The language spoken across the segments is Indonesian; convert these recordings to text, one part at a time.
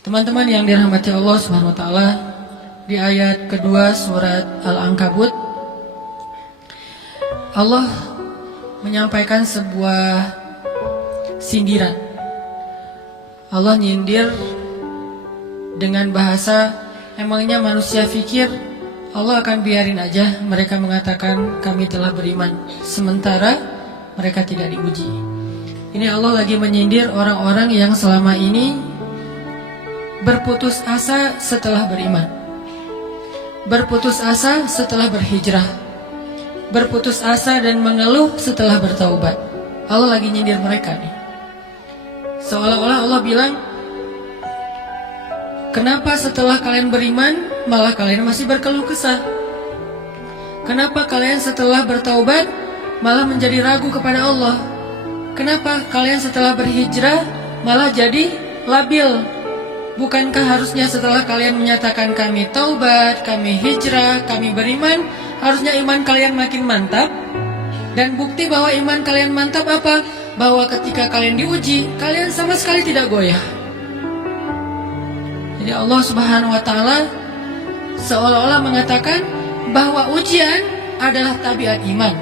Teman-teman yang dirahmati Allah Subhanahu wa taala, di ayat kedua surat Al-Ankabut Allah menyampaikan sebuah sindiran. Allah nyindir dengan bahasa, emangnya manusia pikir Allah akan biarin aja mereka mengatakan kami telah beriman, sementara mereka tidak diuji. Ini Allah lagi menyindir orang-orang yang selama ini berputus asa setelah beriman, berputus asa setelah berhijrah, berputus asa dan mengeluh setelah bertaubat. Allah lagi nyindir mereka nih. Seolah-olah Allah bilang, kenapa setelah kalian beriman malah kalian masih berkeluh kesah? Kenapa kalian setelah bertaubat malah menjadi ragu kepada Allah? Kenapa kalian setelah berhijrah malah jadi labil? Bukankah harusnya setelah kalian menyatakan kami taubat, kami hijrah, kami beriman, harusnya iman kalian makin mantap? Dan bukti bahwa iman kalian mantap apa? Bahwa ketika kalian diuji, kalian sama sekali tidak goyah. Jadi Allah Subhanahu wa taala seolah-olah mengatakan bahwa ujian adalah tabiat iman.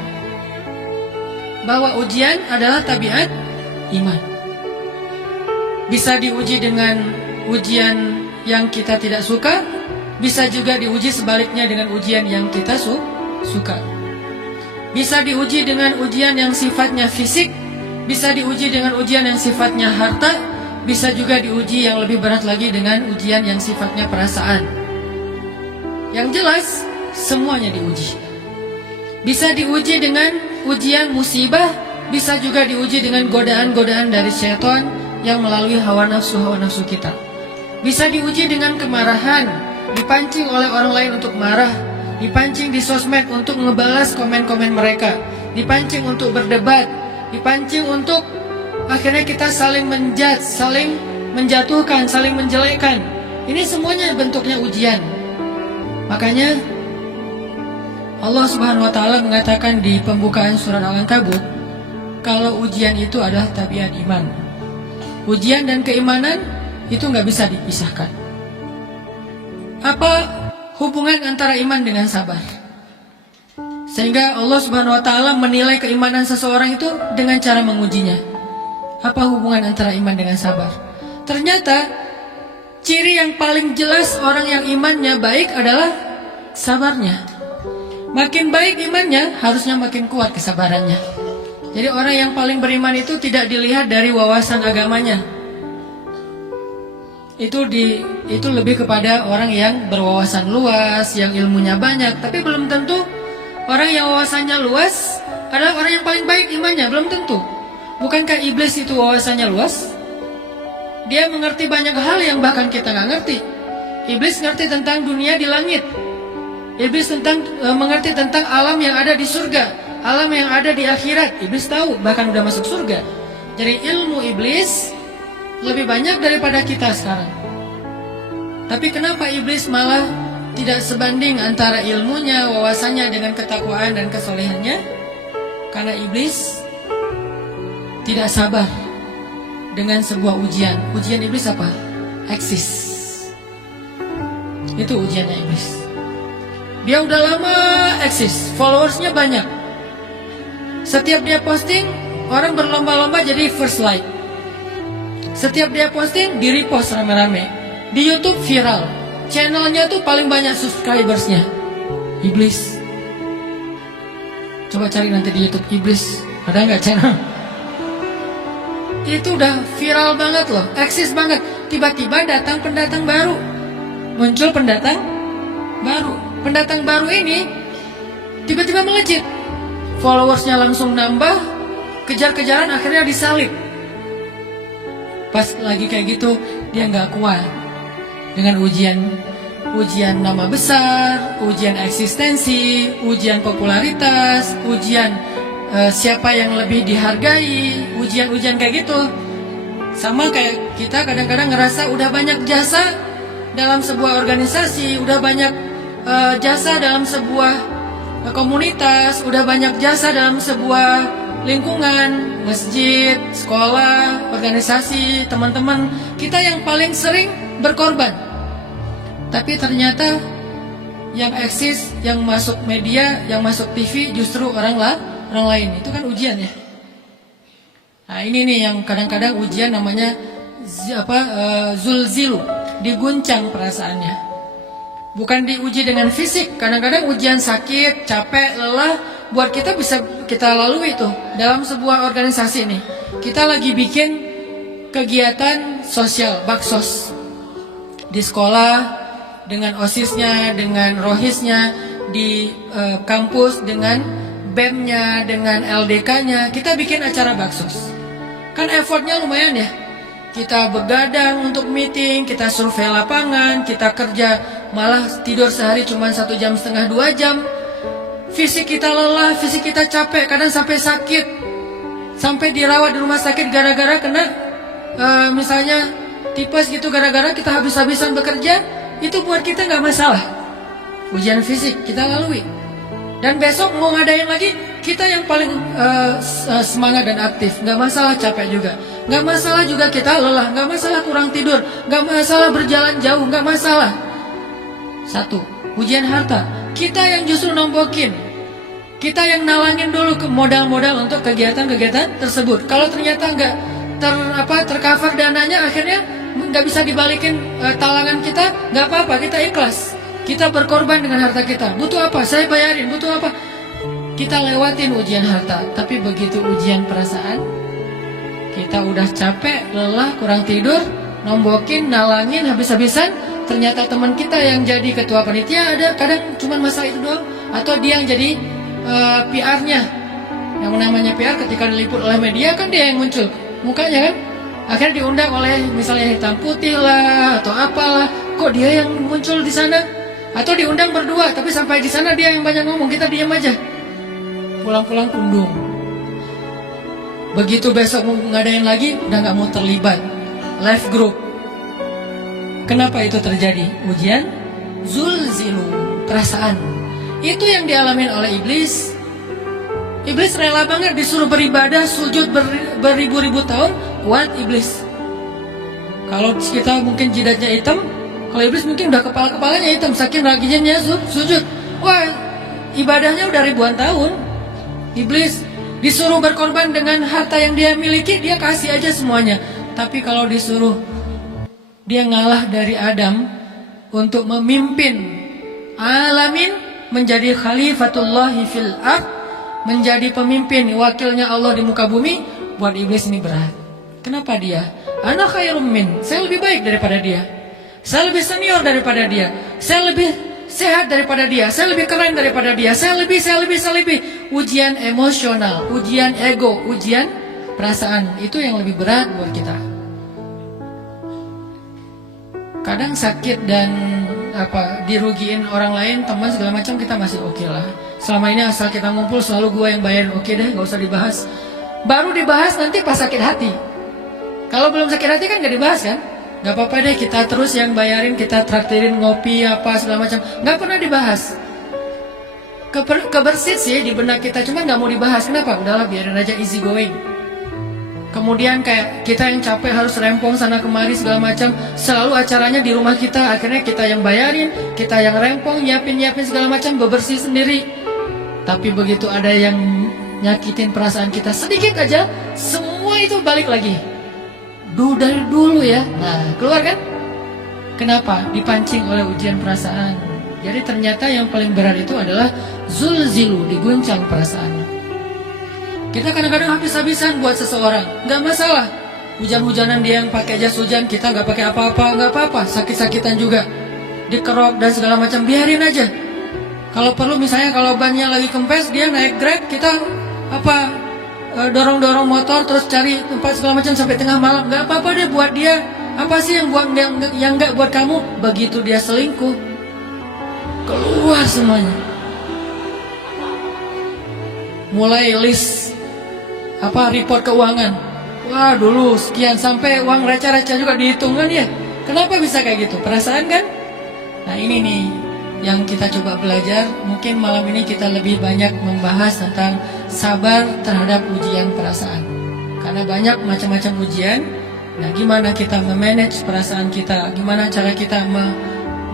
Bahwa ujian adalah tabiat iman. Bisa diuji dengan ujian yang kita tidak suka, bisa juga diuji sebaliknya dengan ujian yang kita suka. Bisa diuji dengan ujian yang sifatnya fisik, bisa diuji dengan ujian yang sifatnya harta, bisa juga diuji yang lebih berat lagi dengan ujian yang sifatnya perasaan. Yang jelas, semuanya diuji. Bisa diuji dengan ujian musibah, bisa juga diuji dengan godaan-godaan dari syaitan yang melalui hawa nafsu kita. Bisa diuji dengan kemarahan, dipancing oleh orang lain untuk marah, dipancing di sosmed untuk ngebalas komen-komen mereka, dipancing untuk berdebat, dipancing untuk akhirnya kita saling menjudge, saling menjatuhkan, saling menjelekkan. Ini semuanya bentuknya ujian. Makanya Allah Subhanahu wa taala mengatakan di pembukaan surat Al-Ankabut, kalau ujian itu adalah tabiat iman. Ujian dan keimanan itu nggak bisa dipisahkan. Apa hubungan antara iman dengan sabar? Sehingga Allah Subhanahu wa taala menilai keimanan seseorang itu dengan cara mengujinya. Apa hubungan antara iman dengan sabar? Ternyata ciri yang paling jelas orang yang imannya baik adalah sabarnya. Makin baik imannya, harusnya makin kuat kesabarannya. Jadi orang yang paling beriman itu tidak dilihat dari wawasan agamanya. Itu lebih kepada orang yang berwawasan luas, yang ilmunya banyak. Tapi belum tentu orang yang wawasannya luas adalah orang yang paling baik imannya, belum tentu. Bukankah iblis itu wawasannya luas? Dia mengerti banyak hal yang bahkan kita nggak ngerti. Iblis ngerti tentang dunia di langit. Iblis mengerti tentang alam yang ada di surga, alam yang ada di akhirat. Iblis tahu, bahkan udah masuk surga. Jadi ilmu iblis lebih banyak daripada kita sekarang. Tapi kenapa iblis malah tidak sebanding antara ilmunya, wawasannya dengan ketakwaan dan kesolehannya? Karena iblis tidak sabar dengan sebuah ujian. Ujian iblis apa? Eksis. Itu ujiannya iblis. Dia udah lama eksis, followersnya banyak. Setiap dia posting, orang berlomba-lomba jadi first like. Setiap dia posting, di repost rame-rame. Di YouTube viral. Channelnya tuh paling banyak subscribersnya. Iblis. Coba cari nanti di YouTube iblis. Ada nggak channel? Itu udah viral banget loh, eksis banget. Tiba-tiba datang pendatang baru. Muncul pendatang baru. Pendatang baru ini tiba-tiba melejit. Followersnya langsung nambah. Kejar-kejaran akhirnya disalib. Pas lagi kayak gitu, dia nggak kuat dengan ujian nama besar, ujian eksistensi, ujian popularitas, ujian siapa yang lebih dihargai, ujian-ujian kayak gitu. Sama kayak kita kadang-kadang ngerasa udah banyak jasa dalam sebuah organisasi, udah banyak jasa dalam sebuah komunitas, udah banyak jasa dalam sebuah lingkungan, masjid, sekolah, organisasi, teman-teman. Kita yang paling sering berkorban. Tapi ternyata yang eksis, yang masuk media, yang masuk TV justru orang lain. Itu kan ujian ya. Nah ini nih yang kadang-kadang ujian namanya zulzilu, diguncang perasaannya. Bukan diuji dengan fisik. Kadang-kadang ujian sakit, capek, lelah buat kita bisa kita lalui itu. Dalam sebuah organisasi nih, kita lagi bikin kegiatan sosial, baksos di sekolah, dengan OSIS-nya, dengan ROHIS-nya, di kampus, dengan BEM-nya, dengan LDK-nya. Kita bikin acara baksos. Kan effortnya lumayan ya. Kita begadang untuk meeting, kita survei lapangan, kita kerja, malah tidur sehari cuma 1,5 jam, 2 jam. Fisik kita lelah, fisik kita capek, kadang sampai sakit, sampai dirawat di rumah sakit gara-gara kena misalnya tipes gitu, gara-gara kita habis-habisan bekerja. Itu buat kita nggak masalah. Ujian fisik kita lalui. Dan besok mau ngadain lagi, kita yang paling semangat dan aktif. Nggak masalah capek juga. Nggak masalah juga kita lelah. Nggak masalah kurang tidur. Nggak masalah berjalan jauh. Nggak masalah. Satu, ujian harta. Kita yang justru nombokin. Kita yang nalangin dulu ke modal-modal untuk kegiatan-kegiatan tersebut. Kalau ternyata nggak tercover dananya, akhirnya nggak bisa dibalikin talangan kita, nggak apa-apa, kita ikhlas. Kita berkorban dengan harta kita. Butuh apa? Saya bayarin. Butuh apa? Kita lewatin ujian harta. Tapi begitu ujian perasaan, kita udah capek, lelah, kurang tidur, nombokin, nalangin, habis-habisan. Ternyata teman kita yang jadi ketua panitia ada kadang cuma masalah itu doang. Atau dia yang jadi PR-nya. Yang namanya PR ketika diliput oleh media kan dia yang muncul mukanya kan. Akhirnya diundang oleh misalnya hitam putih lah atau apalah, kok dia yang muncul di sana? Atau diundang berdua, tapi sampai di sana dia yang banyak ngomong, kita diam aja. Pulang-pulang pundung. Begitu besok mau ngadain lagi, udah nggak mau terlibat. Live group. Kenapa itu terjadi? Ujian zulzilu, perasaan. Itu yang dialamin oleh iblis. Iblis rela banget disuruh beribadah, sujud beribu-ribu tahun, kuat iblis. Kalau kita mungkin jidatnya hitam, kalau iblis mungkin udah kepala-kepalanya hitam, saking rajinnya sujud. Wah, ibadahnya udah ribuan tahun. Iblis disuruh berkorban dengan harta yang dia miliki, dia kasih aja semuanya. Tapi kalau disuruh dia ngalah dari Adam untuk memimpin alamin, menjadi khalifatullahi fil ard, menjadi pemimpin, wakilnya Allah di muka bumi, buat iblis ini berat. Kenapa dia? Ana khairum min, saya lebih baik daripada dia. Saya lebih senior daripada dia. Saya lebih sehat daripada dia. Saya lebih keren daripada dia. Saya lebih. Ujian emosional, ujian ego, ujian perasaan, itu yang lebih berat buat kita. Kadang sakit dan dirugiin orang lain, teman segala macam, kita masih oke lah. Selama ini asal kita ngumpul selalu gua yang bayarin, oke deh, gak usah dibahas. Baru dibahas nanti pas sakit hati. Kalau belum sakit hati kan gak dibahas kan. Gak apa-apa deh, kita terus yang bayarin, kita traktirin ngopi apa segala macam, gak pernah dibahas. Kebersit sih di benak kita, cuma gak mau dibahas. Kenapa? Udahlah biarin aja, easy going. Kemudian kayak kita yang capek harus rempong sana kemari segala macam, selalu acaranya di rumah kita, akhirnya kita yang bayarin, kita yang rempong, nyiapin segala macam, bebersih sendiri. Tapi begitu ada yang nyakitin perasaan kita sedikit aja, semua itu balik lagi. Dari dulu ya. Nah, keluar kan? Kenapa? Dipancing oleh ujian perasaan. Jadi ternyata yang paling berat itu adalah zulzilu, diguncang perasaannya. Kita kadang-kadang habis-habisan buat seseorang, nggak masalah. Hujan-hujanan dia yang pakai jas hujan, kita nggak pakai apa-apa, nggak apa-apa. Sakit-sakitan juga, dikerok dan segala macam, biarin aja. Kalau perlu misalnya kalau bannya lagi kempes, dia naik Grab, kita dorong-dorong motor terus cari tempat segala macam sampai tengah malam, nggak apa-apa deh buat dia. Apa sih yang buat yang nggak buat kamu? Begitu dia selingkuh, keluar semuanya. Mulai list report keuangan. Wah dulu sekian, sampai uang receh-receh juga dihitung kan ya. Kenapa bisa kayak gitu? Perasaan kan? Nah ini nih yang kita coba belajar. Mungkin malam ini kita lebih banyak membahas tentang sabar terhadap ujian perasaan. Karena banyak macam-macam ujian Nah, gimana kita memanage perasaan kita? Gimana cara kita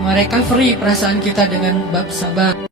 merecovery perasaan kita dengan bab sabar?